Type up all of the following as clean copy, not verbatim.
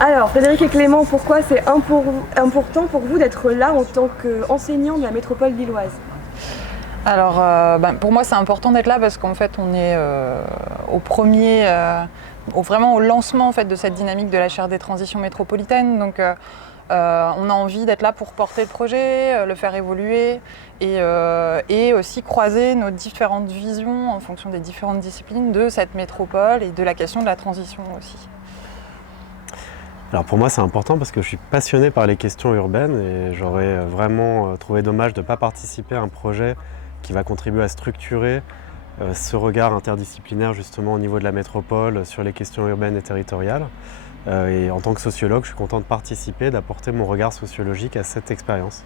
Alors, Frédéric et Clément, pourquoi c'est important pour vous d'être là en tant qu'enseignant de la métropole lilloise? Alors, pour moi, c'est important d'être là parce qu'en fait, on est vraiment au lancement en fait, de cette dynamique de la chaire des transitions métropolitaines. Donc, on a envie d'être là pour porter le projet, le faire évoluer et aussi croiser nos différentes visions en fonction des différentes disciplines de cette métropole et de la question de la transition aussi. Alors pour moi c'est important parce que je suis passionné par les questions urbaines et j'aurais vraiment trouvé dommage de ne pas participer à un projet qui va contribuer à structurer ce regard interdisciplinaire justement au niveau de la métropole sur les questions urbaines et territoriales. Et en tant que sociologue, je suis content de participer, d'apporter mon regard sociologique à cette expérience.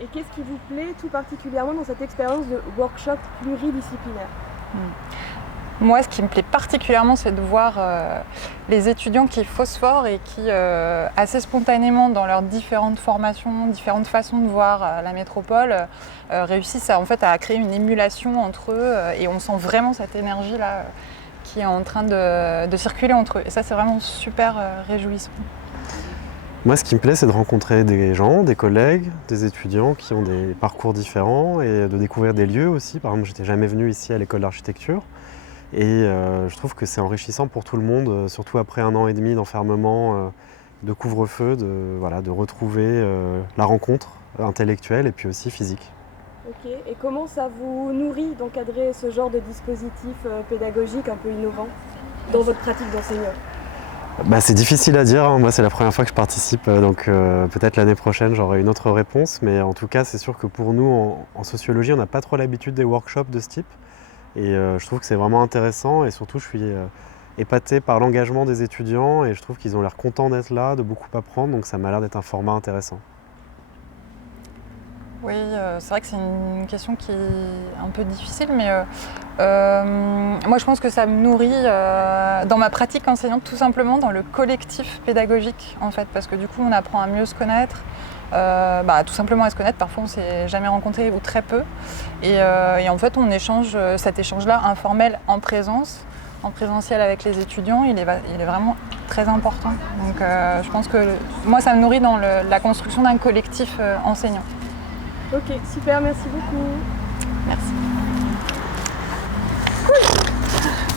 Et qu'est-ce qui vous plaît tout particulièrement dans cette expérience de workshop pluridisciplinaire? Moi, ce qui me plaît particulièrement, c'est de voir les étudiants qui phosphorent et qui, assez spontanément, dans leurs différentes formations, différentes façons de voir la métropole, réussissent à créer une émulation entre eux et on sent vraiment cette énergie-là qui est en train de circuler entre eux. Et ça, c'est vraiment super réjouissant. Moi, ce qui me plaît, c'est de rencontrer des gens, des collègues, des étudiants qui ont des parcours différents et de découvrir des lieux aussi. Par exemple, je n'étais jamais venu ici à l'école d'architecture. Et je trouve que c'est enrichissant pour tout le monde, surtout après 1 an et demi d'enfermement, de couvre-feu, de retrouver la rencontre intellectuelle et puis aussi physique. Ok, et comment ça vous nourrit d'encadrer ce genre de dispositif pédagogique un peu innovant dans votre pratique d'enseignant? C'est difficile à dire, hein. Moi c'est la première fois que je participe, donc peut-être l'année prochaine j'aurai une autre réponse, mais en tout cas c'est sûr que pour nous en sociologie on n'a pas trop l'habitude des workshops de ce type. Et je trouve que c'est vraiment intéressant et surtout je suis épaté par l'engagement des étudiants et je trouve qu'ils ont l'air contents d'être là, de beaucoup apprendre, donc ça m'a l'air d'être un format intéressant. Oui, c'est vrai que c'est une question qui est un peu difficile, mais moi je pense que ça me nourrit dans ma pratique enseignante tout simplement dans le collectif pédagogique en fait, parce que du coup on apprend à mieux se connaître. Tout simplement à se connaître, parfois on ne s'est jamais rencontré ou très peu et en fait on échange, cet échange-là informel en présentiel avec les étudiants, il est vraiment très important. Donc je pense que moi ça me nourrit dans la construction d'un collectif enseignant. Ok, super, merci beaucoup. Merci.